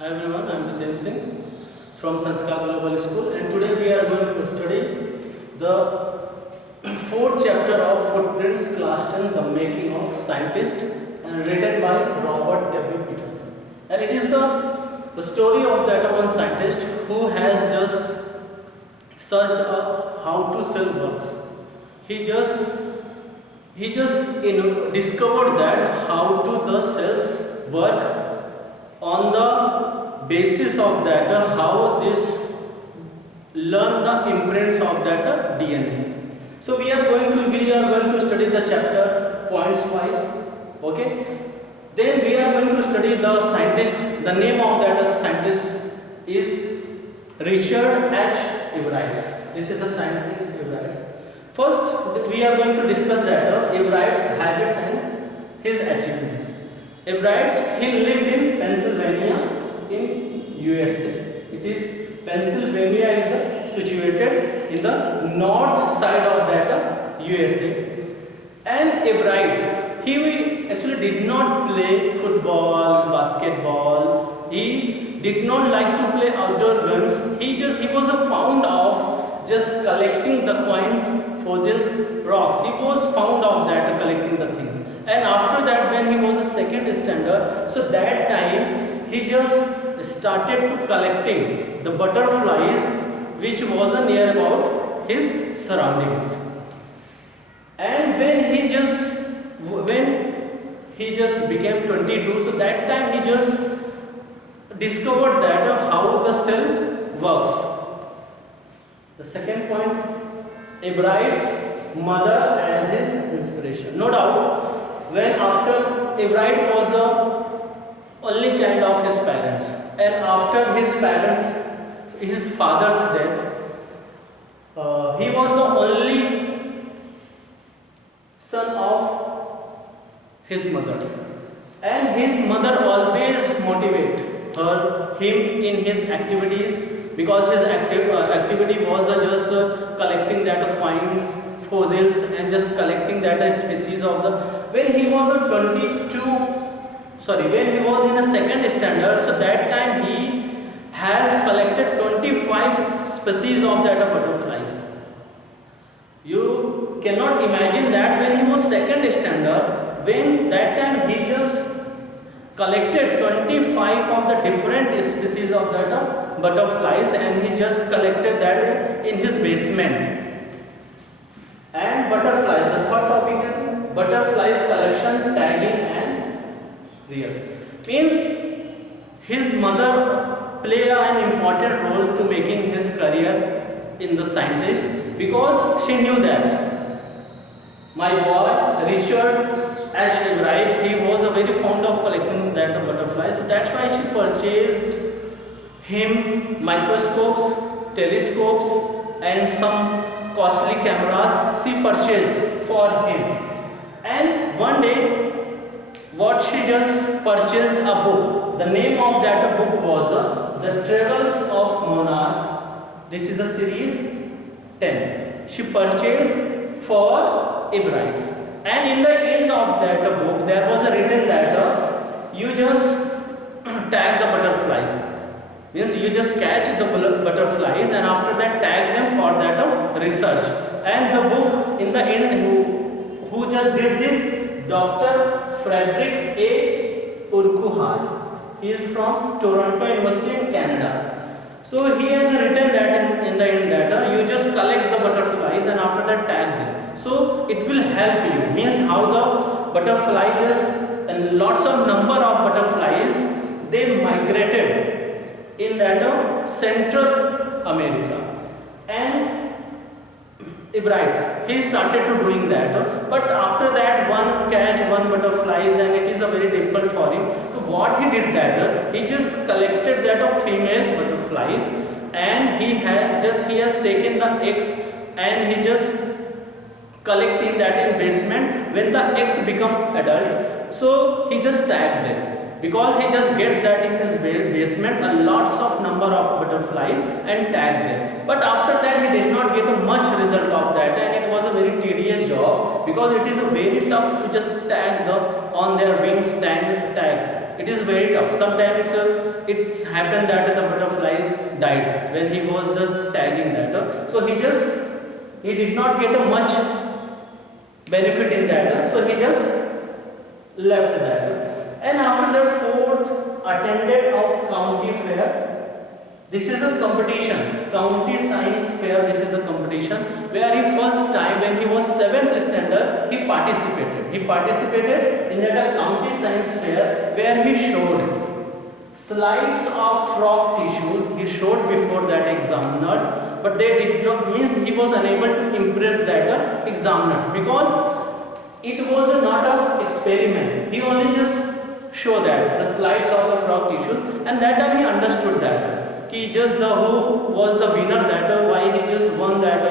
Hi everyone, I am Jiten Singh from Sanskar Global School, and today we are going to study the fourth chapter of Footprints, Class 10, The Making of Scientist, and written by Robert W. Peterson. And it is the story of that one scientist who has just searched up how to sell works. He just discovered that how to the cells work. On the basis of that, how this learn the imprints of that DNA. So we are going to study the chapter points wise. Okay. Then we are going to study the scientist. The name of that scientist is Richard H. Everets. This is the scientist Everets. First, we are going to discuss that Everets' habits and his achievements. Everets, he lived in Pennsylvania in USA. It is Pennsylvania is situated in the north side of that USA. And Everett, he actually did not play football, basketball. He did not like to play outdoor games. He was fond of just collecting the coins, fossils, rocks. He was fond of that, collecting the things. And after that, when he was a second standard, so that time he just started to collecting the butterflies which was near about his surroundings. And when he just became 22, so that time he just discovered that how the cell works. The second point, Everett's mother as his inspiration. No doubt, when after Everett was the only child of his parents, and after his father's death, he was the only son of his mother, and his mother always motivated him in his activities, because his activity was just collecting that coins, fossils, and just collecting that species of the. When he was when he was in a second standard, so that time he has collected 25 species of that butterflies. You cannot imagine that when he was second standard, when that time he just collected 25 of the different species of that butterflies, and he just collected that in his basement. And butterflies, the third topic is butterflies collection, tagging and rears. Means his mother played an important role to making his career in the scientist, because she knew that my boy Richard H. Everett, he was very fond of collecting that butterflies, so that's why she purchased him microscopes, telescopes, and some costly cameras she purchased for him. And one day, what she just purchased a book. The name of that book was the Travels of Monarch. This is the series 10. She purchased for Everett. And in the end of that book, there was written that you just tag the butterflies. Means you just catch the butterflies, and after that tag them for that research. And the book in the end, who just did this? Dr. Frederick A. Urquhart. He is from Toronto University in Canada. So he has written that in the end that you just collect the butterflies and after that tag them. So it will help you. Means how the butterfly just, and lots of number of butterflies, they migrated in that Central America. And Everett, he started to doing that, but after that one butterflies, and it is a very difficult for him. So what he did that, he just collected that of female butterflies, and he has taken the eggs, and he just collecting that in basement. When the eggs become adult, so he just tagged them, because he just get that in his basement a lots of number of butterflies and tagged them. But after that he did not get a much result of that, and it was a very tedious job, because it is a very tough to just tag on their wings tag. It is very tough. Sometimes it's happened that the butterfly died when he was just tagging that. So he did not get a much benefit in that. So he just left that. And after that, Ford attended a county fair. This is a competition, county science fair. This is a competition where he first time when he was 7th standard he participated. He participated in that county science fair where he showed slides of frog tissues. He showed before that examiners, but they did not, means he was unable to impress that examiners because it was not an experiment. He only just showed that the slides of the frog tissues, and that time he understood that. He just who was the winner that why he just won that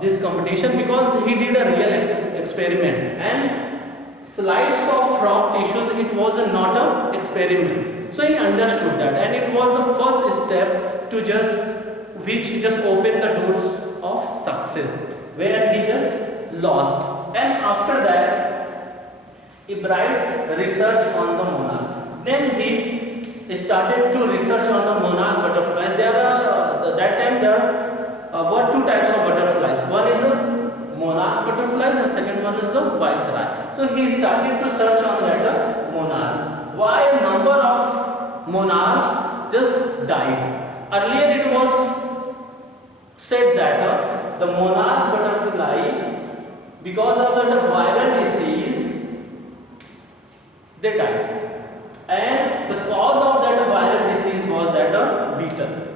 this competition, because he did a real experiment, and slides of frog tissues, it was not a experiment. So he understood that, and it was the first step to which just opened the doors of success, where he just lost. And after that, he writes research on the monarch. Then he started to research on the monarch butterflies. There are that time there were two types of butterflies. One is the monarch butterflies and second one is the viceroy. So he started to search on that monarch. Why a number of monarchs just died. Earlier it was said that the monarch butterfly, because of that viral disease, they died. And the cause of that viral disease was that beetle.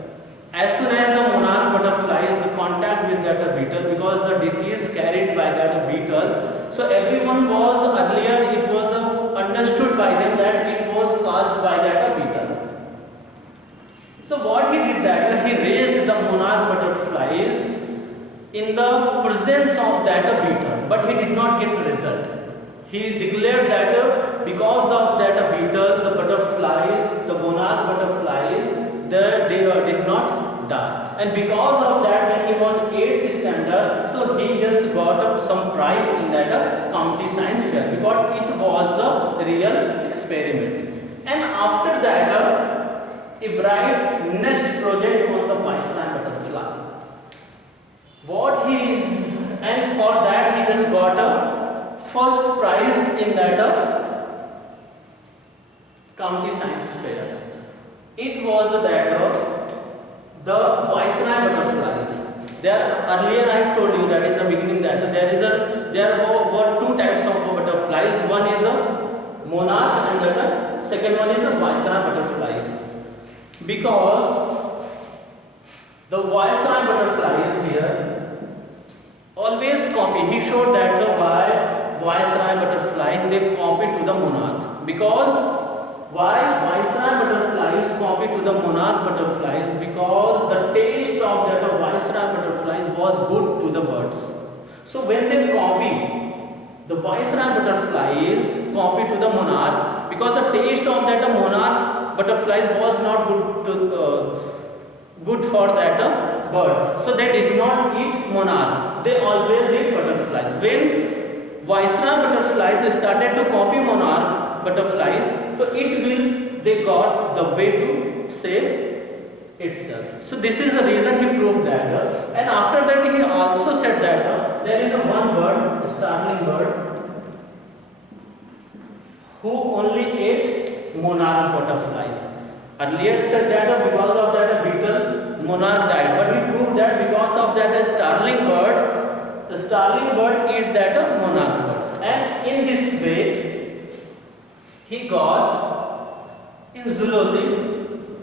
As soon as the monarch butterfly is the contact with that beetle, because the disease carried by that beetle, so everyone was earlier it was understood by them that it was caused by that beetle. So what he did that he raised the monarch butterflies in the presence of that beetle, but he did not get result. He declared that because of that beetle, the butterflies, the monarch butterflies, they did not die. And because of that, when he was 8th standard, so he just got some prize in that county science fair, because it was a real experiment. And after that, he writes next project on the viceroy butterfly. And for that he just got a first prize in that county science fair. It was that the viceroy butterflies. Earlier I told you that in the beginning that there were two types of butterflies. One is a monarch and the second one is a viceroy butterflies. Because the viceroy butterflies here always copy. He showed that why viceroy butterfly they copy to the monarch. Because why viceroy butterflies copy to the monarch butterflies? Because the taste of that viceroy butterflies was good to the birds. So when they copy, the viceroy butterflies copy to the monarch, because the taste of that monarch butterflies was not good for that birds. So they did not eat monarch. They always eat butterflies. When viceroy butterflies started to copy monarch butterflies, so they got the way to save itself. So this is the reason he proved that. And after that he also said that there is one bird, a starling bird, who only ate monarch butterflies. Earlier it said that because of that beetle monarch died, but he proved that because of that starling bird, the starling bird eat that monarch birds. And in this way he got in zoology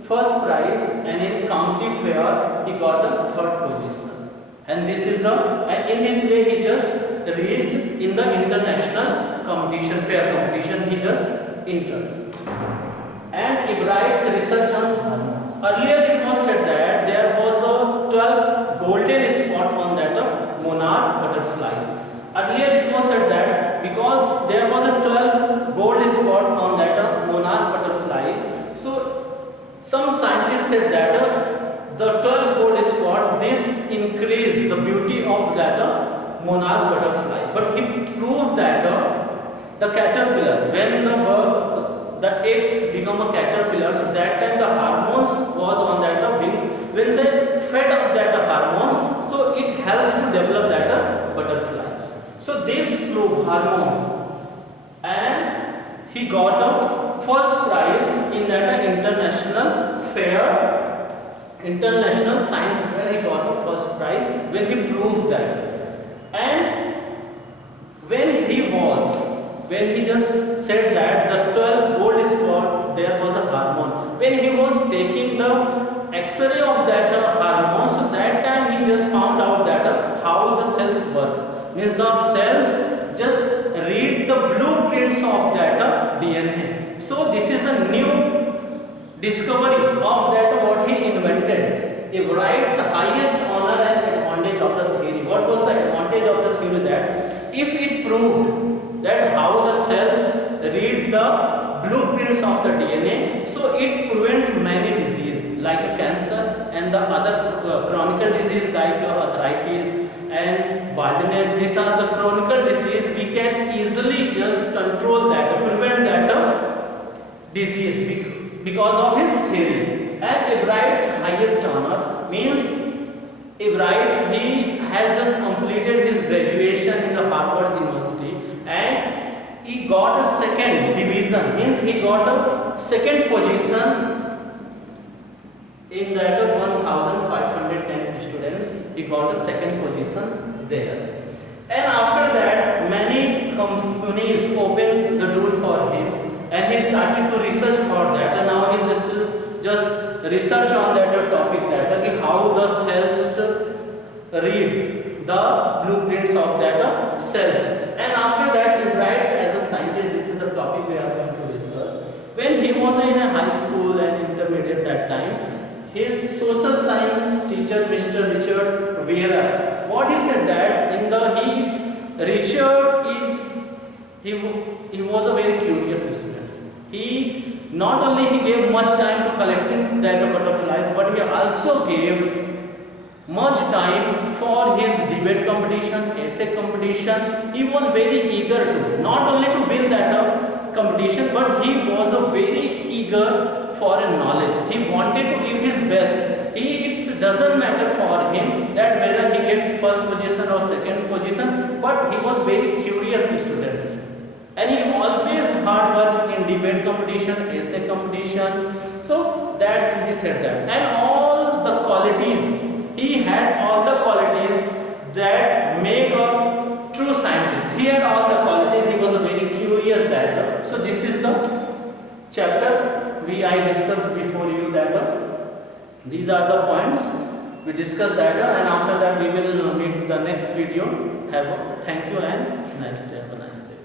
first prize, and in county fair he got the 3rd position. And in this way he just reached in the international competition, fair competition, he just entered. And he writes research on hormones. Earlier it was said that there was a 12 golden spot on that monarch butterflies. Earlier it was said that because there was a 12 gold spot on that monarch butterfly, so some scientists said that the 12 gold spot, this increased the beauty of that monarch butterfly. But he proved that the caterpillar, when the eggs become a caterpillar. So that time the hormones was on that wings. When they fed up that hormones, so it helps to develop that butterflies. So this prove hormones, and he got a first prize in that international fair, international science fair. He got a first prize when he proved that. And when he just said that the 12 gold spot there was a hormone, when he was taking the x-ray of that hormone, so that time he just found out that how the cells work. Means the cells just read the blueprints of that DNA. So this is the new discovery of that what he invented. It writes the highest honor and advantage of the theory. What was the advantage of the theory? That if it proved that how the cells read the blueprints of the DNA, so it prevents many diseases like cancer and the other chronic disease like arthritis and baldness. These are the chronic disease. We can easily just control that, prevent that disease because of his theory. And Ebright's highest honor means Ebright, he has just completed his graduation in the Harvard University, and he got a second division, means he got a second position in that 1510 students. He got a second position there. And after that, many companies opened the door for him, and he started to research for that. And now he is still just research on that topic, that how the cells read the blueprints of that cells. And after that, he writes as a scientist. This is the topic we are going to discuss. When he was in a high school and intermediate that time, his social science teacher, Mr. Richard Vera, what he said that in the he was a very curious student. He not only he gave much time to collecting that butterflies, but he also gave much time for his debate competition, essay competition. He was very eager to not only to win that competition, but he was a very eager for a knowledge. He wanted to give his best. It doesn't matter for him that whether he gets first position or second position, but he was very curious students. And he always hard work in debate competition, essay competition. So that's he said that. And all the qualities, he had all the qualities that make a true scientist. He had all the qualities. He was a very curious that. So this is the chapter I discussed before you that these are the points we discussed that, and after that we will meet the next video. Thank you and nice day. Have a nice day.